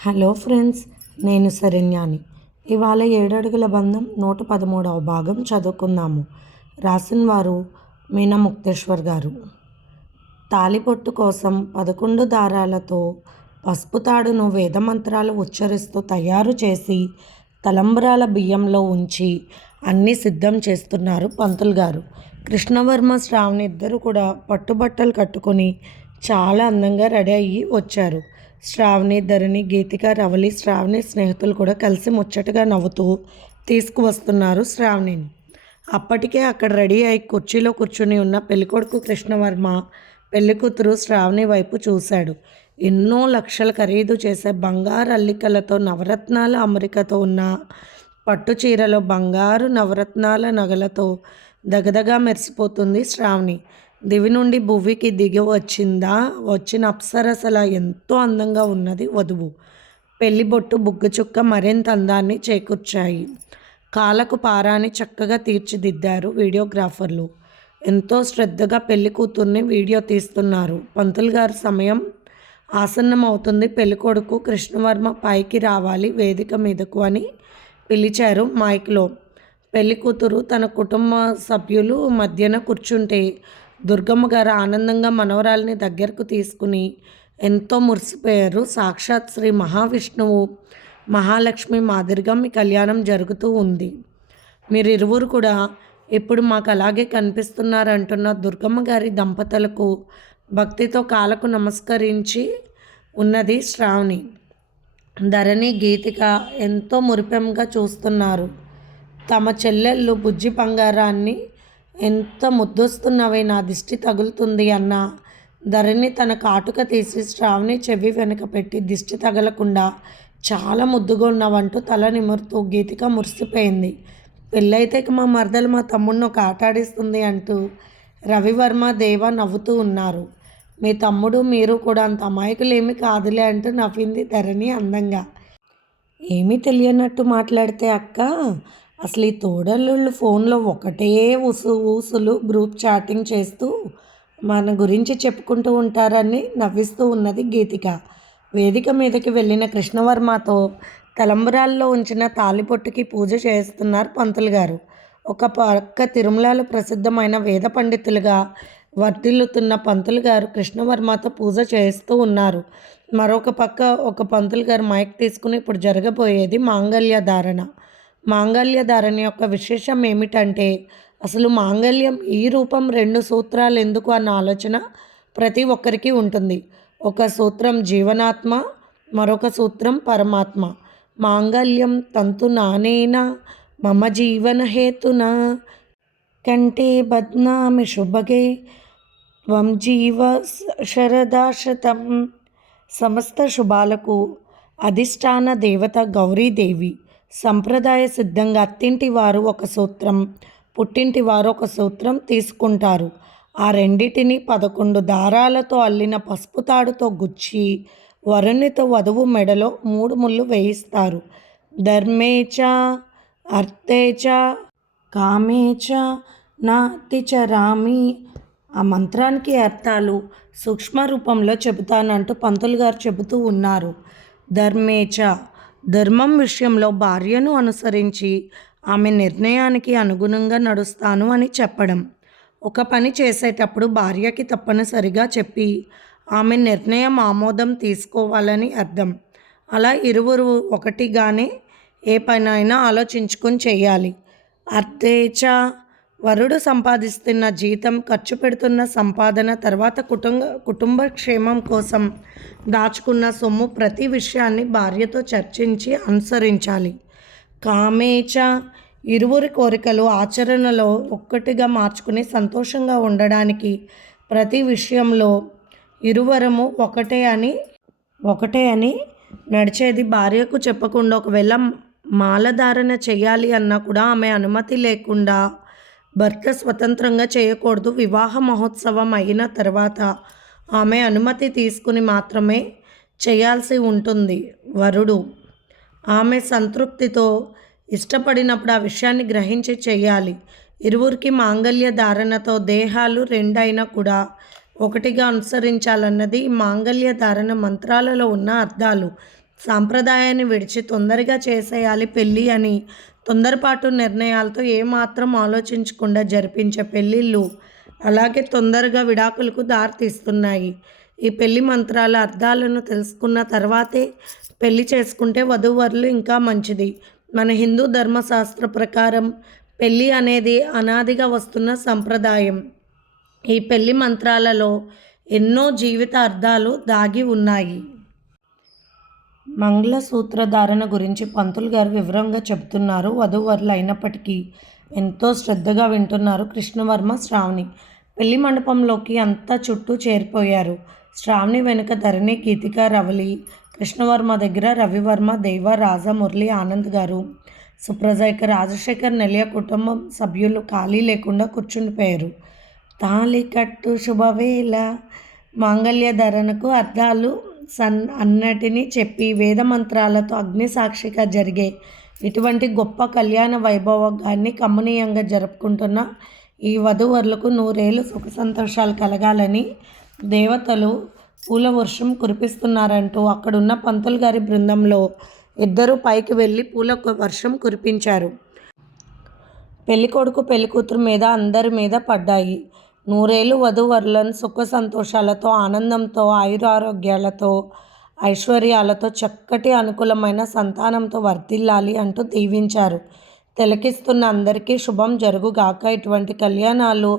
Hello friends, నేను శరణ్యాని. ఇవాళ 7 అడుగుల బంధం 113వ భాగం చదువుకుందాము. రాసిన వారు మీనా ముక్తేశ్వర్ గారు. తాళిబొట్టు కోసం 11 దారాలతో పసుపు తాడును వేదమంత్రాలు ఉచ్చరిస్తూ తయారు చేసి తలంబ్రాల బియ్యంలో ఉంచి అన్నీ సిద్ధం చేస్తున్నారు పంతులు గారు. కృష్ణవర్మ, శ్రావణి ఇద్దరు కూడా పట్టుబట్టలు కట్టుకొని చాలా అందంగా రెడీ అయ్యి వచ్చారు. శ్రావణి, ధరణి, గీతిక, రవలి, శ్రావణి స్నేహితులు కూడా కలిసి ముచ్చటగా నవ్వుతూ తీసుకువస్తున్నారు శ్రావణిని. అప్పటికే అక్కడ రెడీ అయి కుర్చీలో కూర్చుని ఉన్న పెళ్ళికొడుకు కృష్ణవర్మ పెళ్ళికూతురు శ్రావణి వైపు చూశాడు. ఎన్నో లక్షల ఖరీదు చేసే బంగారు అల్లికలతో నవరత్నాల అమరికతో ఉన్న పట్టు చీరలో బంగారు నవరత్నాల నగలతో దగదగా మెరిసిపోతుంది శ్రావణి. దివి నుండి భువికి దిగి వచ్చిన అప్సరసల ఎంతో అందంగా ఉన్నది వధువు. పెళ్లిబొట్టు, బుగ్గచుక్క మరింత అందాన్ని చేకూర్చాయి. కాళ్ళకు పారాని చక్కగా తీర్చిదిద్దారు వీడియోగ్రాఫర్లు. ఎంతో శ్రద్ధగా పెళ్లి కూతుర్ని వీడియో తీస్తున్నారు. పంతులు గారి సమయం ఆసన్నం అవుతుంది. పెళ్ళికొడుకు కృష్ణవర్మ పైకి రావాలి వేదిక మీదకు అని పిలిచారు మైక్లో. పెళ్లి కూతురు తన కుటుంబ సభ్యులు మధ్యన కూర్చుంటే దుర్గమ్మ గారు ఆనందంగా మనవరాలిని దగ్గరకు తీసుకుని ఎంతో మురిసిపోయారు. సాక్షాత్ శ్రీ మహావిష్ణువు, మహాలక్ష్మి మాదిరిగా మీ కళ్యాణం జరుగుతూ ఉంది. మీరిరువురు కూడా ఇప్పుడు మాకు అలాగే కనిపిస్తున్నారంటున్న దుర్గమ్మ గారి దంపతులకు భక్తితో కాళ్ళకు నమస్కరించి ఉన్నది శ్రావణి. ధరణి, గీతిక ఎంతో మురిపెంగా చూస్తున్నారు. తమ చెల్లెళ్ళు బుజ్జి బంగారాన్ని ఎంత ముద్దొస్తున్నవే, నా దిష్టి తగులుతుంది అన్న ధరణి తన కాటుక తీసి శ్రావణి చెవి వెనుక పెట్టి దిష్టి తగలకుండా చాలా ముద్దుగా ఉన్నావంటూ తల నిమురుతూ గీతిక మురిసిపోయింది. పెళ్ళైతే మా మరదలు మా తమ్ముడిని ఒక ఆట ఆడిస్తుంది అంటూ రవివర్మ, దేవ నవ్వుతూ ఉన్నారు. మీ తమ్ముడు మీరు కూడా అంత అమాయకులేమీ కాదులే అంటూ నవ్వింది ధరణి అందంగా. ఏమీ తెలియనట్టు మాట్లాడితే అక్క, అసలు ఈ తోడళ్ళు ఫోన్లో ఒకటే ఊసులు గ్రూప్ చాటింగ్ చేస్తూ మన గురించి చెప్పుకుంటూ ఉంటారని నవ్విస్తూ ఉన్నది గీతిక. వేదిక మీదకి వెళ్ళిన కృష్ణవర్మతో తలంబరాల్లో ఉంచిన తాళిపొట్టుకి పూజ చేస్తున్నారు పంతులు గారు. ఒక పక్క తిరుమలలో ప్రసిద్ధమైన వేద పండితులుగా వర్ధిల్లుతున్న పంతులు గారు కృష్ణవర్మతో పూజ చేస్తూ ఉన్నారు. మరొక పక్క ఒక పంతులు గారు మైక్ తీసుకుని ఇప్పుడు జరగబోయేది మాంగళ్య ధారణ యొక్క విశేషం ఏమిటంటే, అసలు మాంగళ్యం ఈ రూపం 2 సూత్రాలు ఎందుకు అన్న ఆలోచన ప్రతి ఒక్కరికి ఉంటుంది. ఒక సూత్రం జీవనాత్మ, మరొక సూత్రం పరమాత్మ. మాంగళ్యం తంతు నానేన మమ జీవన హేతున కంటే బద్నామి శుభగే త్వం జీవ శరదాశతం. సమస్త శుభాలకు అధిష్టాన దేవత గౌరీదేవి. సంప్రదాయ సిద్ధంగా అత్తింటి వారు ఒక సూత్రం, పుట్టింటి వారు ఒక సూత్రం తీసుకుంటారు. ఆ రెండిటిని 11 దారాలతో అల్లిన పసుపు తాడుతో గుచ్చి వరునితో వధువు మెడలో 3 ముళ్ళు వేయిస్తారు. ధర్మేచ అర్థేచ కామేచ నాతిచరామి. ఆ మంత్రానికి అర్థాలు సూక్ష్మ రూపంలో చెబుతానంటూ పంతులు గారు చెబుతూ ఉన్నారు. ధర్మేచ, ధర్మం విషయంలో భార్యను అనుసరించి ఆమె నిర్ణయానికి అనుగుణంగా నడుస్తాను అని చెప్పడం. ఒక పని చేసేటప్పుడు భార్యకి తప్పనిసరిగా చెప్పి ఆమె నిర్ణయం ఆమోదం తీసుకోవాలని అర్థం. అలా ఇరువురు ఒకటిగానే ఏ పనైనా ఆలోచించుకొని చేయాలి. అర్థేచ, వరుడు సంపాదిస్తున్న జీతం, ఖర్చు పెడుతున్న సంపాదన, తర్వాత కుటుంబ క్షేమం కోసం దాచుకున్న సొమ్ము, ప్రతి విషయాన్ని భార్యతో చర్చించి అనుసరించాలి. కామేచ, ఇరువురి కోరికలు ఆచరణలో ఒక్కటిగా మార్చుకుని సంతోషంగా ఉండడానికి ప్రతి విషయంలో ఇరువరము ఒకటే అని నడిచేది. భార్యకు చెప్పకుండా ఒకవేళ మాలధారణ చేయాలి అన్నా కూడా ఆమె అనుమతి లేకుండా భర్త స్వతంత్రంగా చేయకూడదు. వివాహ మహోత్సవం అయిన తర్వాత ఆమె అనుమతి తీసుకుని మాత్రమే చేయాల్సి ఉంటుంది వరుడు. ఆమె సంతృప్తితో ఇష్టపడినప్పుడు ఆ విషయాన్ని గ్రహించి చేయాలి. ఇరువురికి మాంగళ్య ధారణతో దేహాలు 2 అయినా కూడా ఒకటిగా అనుసరించాలన్నది మాంగళ్య ధారణ మంత్రాలలో ఉన్న అర్థాలు. సాంప్రదాయాన్ని విడిచి తొందరగా చేసేయాలి పెళ్ళి అని తొందరపాటు నిర్ణయాలతో ఏమాత్రం ఆలోచించకుండా జరిపించే పెళ్ళిళ్ళు అలాగే తొందరగా విడాకులకు దారితీస్తున్నాయి. ఈ పెళ్లి మంత్రాల అర్థాలను తెలుసుకున్న తర్వాతే పెళ్లి చేసుకుంటే వధూవరులు ఇంకా మంచిది. మన హిందూ ధర్మశాస్త్ర ప్రకారం పెళ్ళి అనేది అనాదిగా వస్తున్న సంప్రదాయం. ఈ పెళ్లి మంత్రాలలో ఎన్నో జీవిత అర్థాలు దాగి ఉన్నాయి. మంగళసూత్ర ధారణ గురించి పంతులు గారు వివరంగా చెబుతున్నారు. వధూవరులు అయినప్పటికీ ఎంతో శ్రద్ధగా వింటున్నారు కృష్ణవర్మ, శ్రావణి. పెళ్లి మండపంలోకి అంతా చుట్టూ చేరిపోయారు. శ్రావణి వెనుక ధరణి, గీతిక, రవలి, కృష్ణవర్మ దగ్గర రవివర్మ, దేవ, రాజా, మురళి, ఆనంద్ గారు, సుప్రజ, ఇక రాజశేఖర్, నెలియ కుటుంబం సభ్యులు ఖాళీ లేకుండా కూర్చుండిపోయారు. తాళి కట్టు శుభవేళ మాంగళ్య ధరణకు అర్థాలు అన్నటినీ చెప్పి వేదమంత్రాలతో అగ్నిసాక్షిగా జరిగే ఇటువంటి గొప్ప కళ్యాణ వైభవాన్ని కమనీయంగా జరుపుకుంటున్న ఈ వధూవరులకు 100 ఏళ్ళు సుఖ సంతోషాలు కలగాలని దేవతలు పూల వర్షం కురిపిస్తున్నారంటూ అక్కడున్న పంతులు గారి బృందంలో ఇద్దరు పైకి వెళ్ళి పూల వర్షం కురిపించారు. పెళ్ళికొడుకు పెళ్ళికూతురు మీద అందరి మీద పడ్డాయి. 100 ఏళ్ళు వధూవరులను సుఖ సంతోషాలతో, ఆనందంతో, ఆయురారోగ్యాలతో, ఐశ్వర్యాలతో, చక్కటి అనుకూలమైన సంతానంతో వర్ధిల్లాలి అంటూ దీవించారు. తిలకిస్తున్న అందరికీ శుభం జరుగుగాక. ఇటువంటి కళ్యాణాలు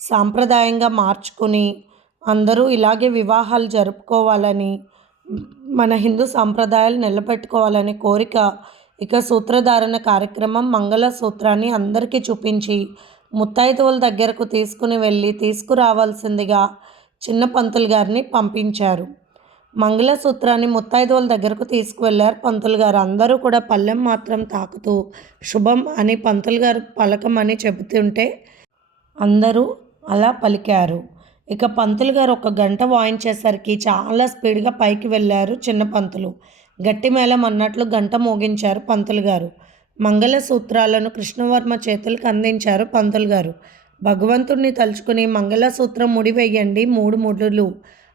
సాంప్రదాయంగా మార్చుకుని అందరూ ఇలాగే వివాహాలు జరుపుకోవాలని, మన హిందూ సాంప్రదాయాలు నిలబెట్టుకోవాలని కోరిక. ఇక సూత్రధారణ కార్యక్రమం మంగళసూత్రాన్ని అందరికీ చూపించి ముత్తైదువుల దగ్గరకు తీసుకుని వెళ్ళి తీసుకురావాల్సిందిగా చిన్న పంతులు గారిని పంపించారు. మంగళసూత్రాన్ని ముత్తైదువుల దగ్గరకు తీసుకువెళ్ళారు పంతులు గారు. అందరూ కూడా పళ్ళెం మాత్రం తాకుతూ శుభం అని పంతులు గారు పలకమని చెబుతుంటే అందరూ అలా పలికారు. ఇక పంతులు గారు 1 గంట వాయించేసరికి చాలా స్పీడ్గా పైకి వెళ్ళారు చిన్న పంతులు. గట్టి మేళం అన్నట్లు గంట మోగించారు పంతులు గారు. మంగళసూత్రాలను కృష్ణవర్మ చేతులకు అందించారు పంతులు గారు. భగవంతుడిని తలుచుకుని మంగళసూత్రం ముడి వేయండి 3 ముడులు.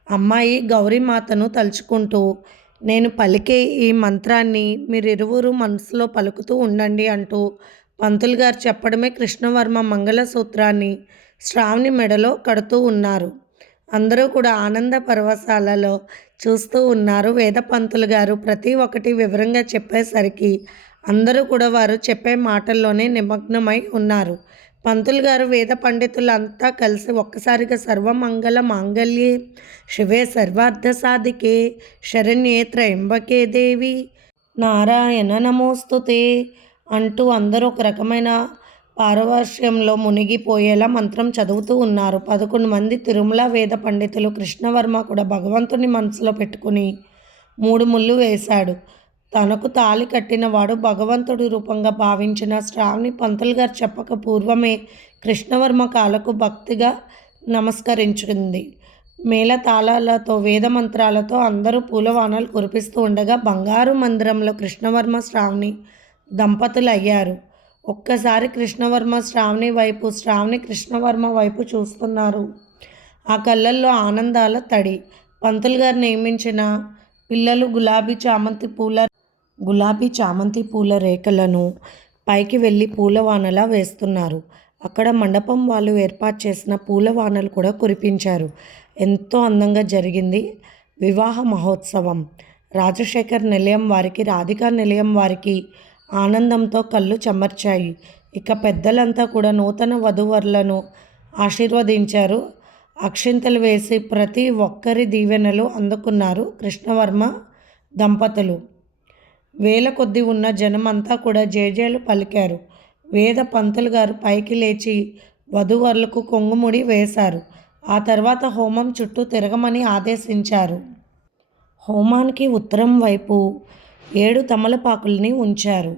అమ్మాయి గౌరీమాతను తలుచుకుంటూ నేను పలికే ఈ మంత్రాన్ని మీరిరువురు మనసులో పలుకుతూ ఉండండి అంటూ పంతులు గారు చెప్పడమే కృష్ణవర్మ మంగళసూత్రాన్ని శ్రావణి మెడలో కడుతూ ఉన్నారు. అందరూ కూడా ఆనంద పరవశాలలో చూస్తూ ఉన్నారు. వేద పంతులు గారు ప్రతి ఒక్కటి వివరంగా చెప్పేసరికి అందరూ కూడా వారు చెప్పే మాటల్లోనే నిమగ్నమై ఉన్నారు. పంతులు గారు వేద పండితులంతా కలిసి ఒక్కసారిగా సర్వమంగళ మాంగళ్యే శివే సర్వార్థ సాధికే శరణ్యే త్రయంబకే దేవి నారాయణ నమోస్తుతే అంటూ అందరూ ఒక రకమైన పారవశ్యంలో మునిగిపోయేలా మంత్రం చదువుతూ ఉన్నారు. 11 మంది తిరుమల వేద పండితులు. కృష్ణవర్మ కూడా భగవంతుని మనసులో పెట్టుకుని 3 ముళ్ళు వేశాడు. తనకు తాళి కట్టినవాడు భగవంతుడి రూపంగా భావించిన శ్రావణి పంతులు గారు చెప్పక పూర్వమే కృష్ణవర్మ కాళ్ళకు భక్తిగా నమస్కరించుకుంది. మేళతాళాలతో వేదమంత్రాలతో అందరూ పూలవానలు కురిపిస్తూ ఉండగా బంగారు మందిరంలో కృష్ణవర్మ శ్రావణి దంపతులు అయ్యారు. ఒక్కసారి కృష్ణవర్మ శ్రావణి వైపు, శ్రావణి కృష్ణవర్మ వైపు చూస్తున్నారు. ఆ కళ్ళల్లో ఆనందాల తడి. పంతులు గారు నియమించిన పిల్లలు గులాబీ చామంతి పూల రేఖలను పైకి వెళ్ళి పూలవానలా వేస్తున్నారు. అక్కడ మండపం వాళ్ళు ఏర్పాటు చేసిన పూలవానలు కూడా కురిపించారు. ఎంతో అందంగా జరిగింది వివాహ మహోత్సవం. రాజశేఖర్ నిలయం వారికి, రాధికా నిలయం వారికి ఆనందంతో కళ్ళు చెమర్చాయి. ఇక పెద్దలంతా కూడా నూతన వధూవరులను ఆశీర్వదించారు. అక్షింతలు వేసి ప్రతి ఒక్కరి దీవెనలు అందుకున్నారు కృష్ణవర్మ దంపతులు. వేల కొద్దీ ఉన్న జనమంతా కూడా జేజేలు పలికారు. వేద పంతులు గారు పైకి లేచి వధూవరులకు కొంగుముడి వేశారు. ఆ తర్వాత హోమం చుట్టూ తిరగమని ఆదేశించారు. హోమానికి ఉత్తరం వైపు 7 తమలపాకుల్ని ఉంచారు.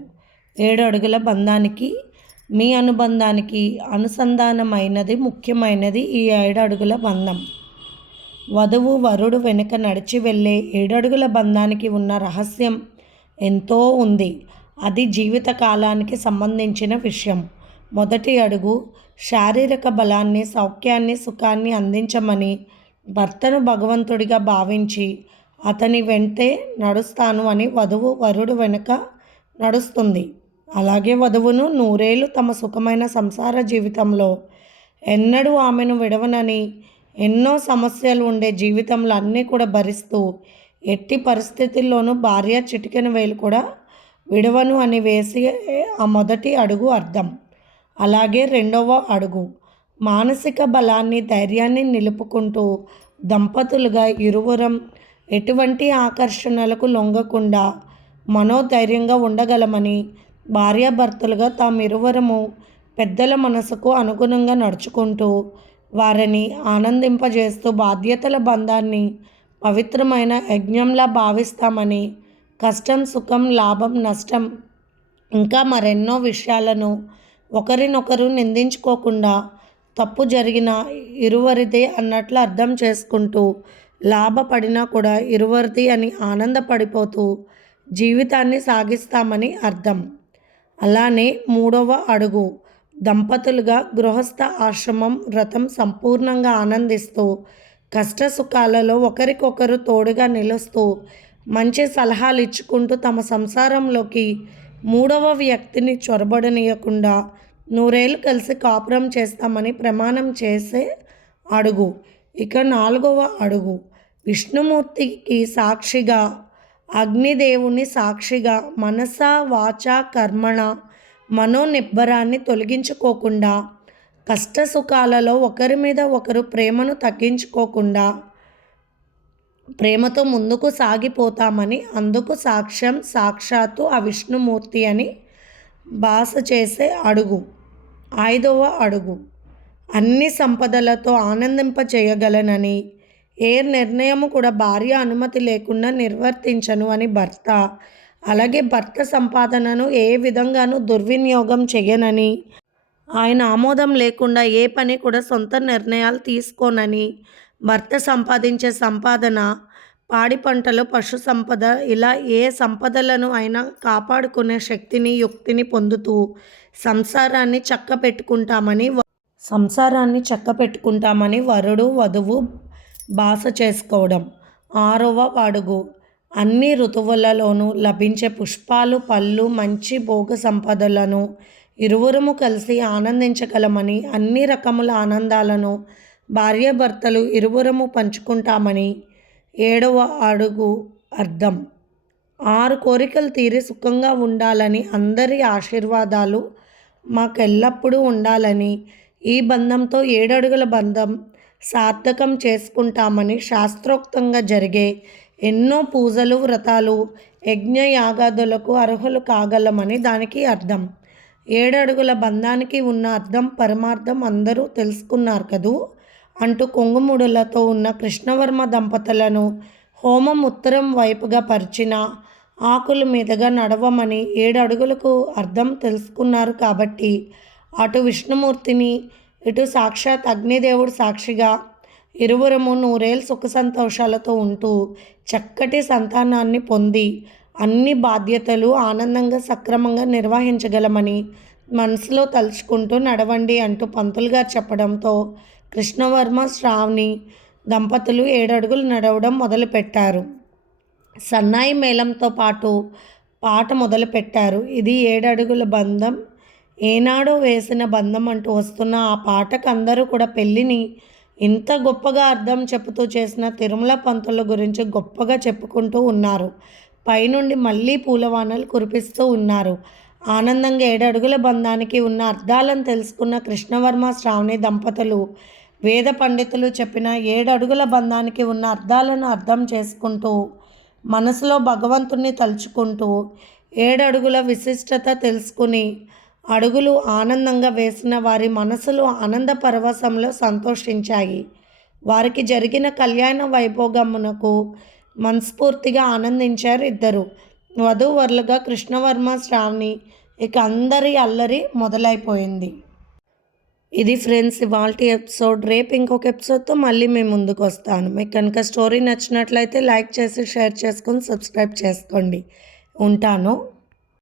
7 అడుగుల బంధానికి, మీ అనుబంధానికి అనుసంధానమైనది ముఖ్యమైనది ఈ 7 అడుగుల బంధం. వధువు వరుడు వెనుక నడిచి వెళ్ళే 7 అడుగుల బంధానికి ఉన్న రహస్యం ఎంతో ఉంది. అది జీవిత కాలానికి సంబంధించిన విషయం. మొదటి అడుగు శారీరక బలాన్ని, సౌఖ్యాన్ని, సుఖాన్ని అందించమని భర్తను భగవంతుడిగా భావించి అతని వెంటే నడుస్తాను అని వధువు వరుడు వెనుక నడుస్తుంది. అలాగే వధువును నూరేళ్లు తమ సుఖమైన సంసార జీవితంలో ఎన్నడూ ఆమెను విడవనని, ఎన్నో సమస్యలు ఉండే జీవితంలో అన్నీ కూడా భరిస్తూ ఎట్టి పరిస్థితుల్లోనూ భార్య చిటికెన వేలు కూడా విడవను అని వేసి ఆ మొదటి అడుగు అర్థం. అలాగే రెండవ అడుగు మానసిక బలాన్ని, ధైర్యాన్ని నిలుపుకుంటూ దంపతులుగా ఇరువురం ఎటువంటి ఆకర్షణలకు లొంగకుండా మనోధైర్యంగా ఉండగలమని, భార్యాభర్తలుగా తామిరువురము పెద్దల మనసుకు అనుగుణంగా నడుచుకుంటూ వారిని ఆనందింపజేస్తూ బాధ్యతల బంధాన్ని పవిత్రమైన యజ్ఞంలా భావిస్తామని, కష్టం, సుఖం, లాభం, నష్టం ఇంకా మరెన్నో విషయాలను ఒకరినొకరు నిందించుకోకుండా తప్పు జరిగిన ఇరువరిదే అన్నట్లు అర్థం చేసుకుంటూ, లాభపడినా కూడా ఇరువరిది అని ఆనందపడిపోతూ జీవితాన్ని సాగిస్తామని అర్థం. అలానే మూడవ అడుగు దంపతులుగా గృహస్థ ఆశ్రమం వ్రతం సంపూర్ణంగా ఆనందిస్తూ కష్టసుఖాలలో ఒకరికొకరు తోడుగా నిలుస్తూ మంచి సలహాలు ఇచ్చుకుంటూ తమ సంసారంలోకి మూడవ వ్యక్తిని చొరబడనీయకుండా నూరేళ్ళు కలిసి కాపురం చేస్తామని ప్రమాణం చేసే అడుగు. ఇక నాలుగవ అడుగు విష్ణుమూర్తికి సాక్షిగా, అగ్నిదేవుని సాక్షిగా మనస వాచ కర్మణ మనోనిబ్బరాన్ని తొలగించుకోకుండా, కష్టసుఖాలలో ఒకరి మీద ఒకరు ప్రేమను తగ్గించుకోకుండా ప్రేమతో ముందుకు సాగిపోతామని, అందుకు సాక్ష్యం సాక్షాత్తు ఆ విష్ణుమూర్తి అని భాస చేసే అడుగు. ఐదవ అడుగు అన్ని సంపదలతో ఆనందింపచేయగలనని, ఏ నిర్ణయము కూడా భార్య అనుమతి లేకుండా నిర్వర్తించను అని భర్త, అలాగే భర్త సంపాదనను ఏ విధంగానూ దుర్వినియోగం చేయనని, ఆయన ఆమోదం లేకుండా ఏ పని కూడా సొంత నిర్ణయాలు తీసుకోనని, భర్త సంపాదించే సంపాదన, పాడి పంటలు, పశు సంపద ఇలా ఏ సంపదలను అయినా కాపాడుకునే శక్తిని, యుక్తిని పొందుతూ సంసారాన్ని చక్కపెట్టుకుంటామని వరుడు వధువు భాస చేసుకోవడం. ఆరవ అడుగు అన్ని ఋతువులలోనూ లభించే పుష్పాలు, పళ్ళు, మంచి భోగ సంపదలను ఇరువురము కలిసి ఆనందించగలమని, అన్ని రకముల ఆనందాలను భార్యాభర్తలు ఇరువురము పంచుకుంటామని ఏడవ అడుగు అర్థం. 6 కోరికలు తీరి సుఖంగా ఉండాలని, అందరి ఆశీర్వాదాలు మాకెల్లప్పుడూ ఉండాలని, ఈ బంధంతో 7 అడుగుల బంధం సార్థకం చేసుకుంటామని శాస్త్రోక్తంగా జరిగే ఎన్నో పూజలు, వ్రతాలు, యజ్ఞ యాగాదులకు అర్హులు కాగలమని దానికి అర్థం. 7 అడుగుల బంధానికి ఉన్న అర్థం, పరమార్థం అందరూ తెలుసుకున్నారు కదూ అంటూ కొంగుముడులతో ఉన్న కృష్ణవర్మ దంపతులను హోమం ఉత్తరం వైపుగా పరిచిన ఆకుల మీదుగా నడవమని 7 అడుగులకు అర్థం తెలుసుకున్నారు కాబట్టి, అటు విష్ణుమూర్తిని, ఇటు సాక్షాత్ అగ్నిదేవుడు సాక్షిగా ఇరువురము నూరేళ్ళు సుఖ సంతోషాలతో ఉంటూ చక్కటి సంతానాన్ని పొంది అన్ని బాధ్యతలు ఆనందంగా సక్రమంగా నిర్వహించగలమని మనసులో తలుచుకుంటూ నడవండి అంటూ పంతులు గారు చెప్పడంతో కృష్ణవర్మ, శ్రావణి దంపతులు 7 అడుగులు నడవడం మొదలుపెట్టారు. సన్నాయి మేళంతో పాటు పాట మొదలుపెట్టారు. ఇది 7 అడుగుల బంధం, ఏనాడో వేసిన బంధం అంటూ వస్తున్న ఆ పాటకు అందరూ కూడా పెళ్ళిని ఇంత గొప్పగా అర్థం చెప్పుతూ చేసిన తిరుమల పంతుల గురించి గొప్పగా చెప్పుకుంటూ ఉన్నారు. పైనుండి మళ్ళీ పూలవానలు కురిపిస్తూ ఉన్నారు. ఆనందంగా 7 అడుగుల బంధానికి ఉన్న అర్థాలను తెలుసుకున్న కృష్ణవర్మ, శ్రావణి దంపతులు వేద పండితులు చెప్పిన 7 అడుగుల బంధానికి ఉన్న అర్థాలను అర్థం చేసుకుంటూ, మనసులో భగవంతుణ్ణి తలుచుకుంటూ 7 అడుగుల విశిష్టత తెలుసుకుని అడుగులు ఆనందంగా వేసిన వారి మనసులు ఆనంద పరవశంలో సంతోషించాయి. వారికి జరిగిన కళ్యాణ వైభోగమునకు మనస్ఫూర్తిగా ఆనందించారు ఇద్దరు. వధూవరులుగా కృష్ణవర్మ, శ్రావణి. ఇక అందరి అల్లరి మొదలైపోయింది. ఇది ఫ్రెండ్స్ ఇవాల్టి ఎపిసోడ్. రేపు ఇంకొక ఎపిసోడ్తో మళ్ళీ మేము ముందుకు వస్తాను. మీకు కనుక స్టోరీ నచ్చినట్లయితే లైక్ చేసి, షేర్ చేసుకొని సబ్స్క్రైబ్ చేసుకోండి. ఉంటాను.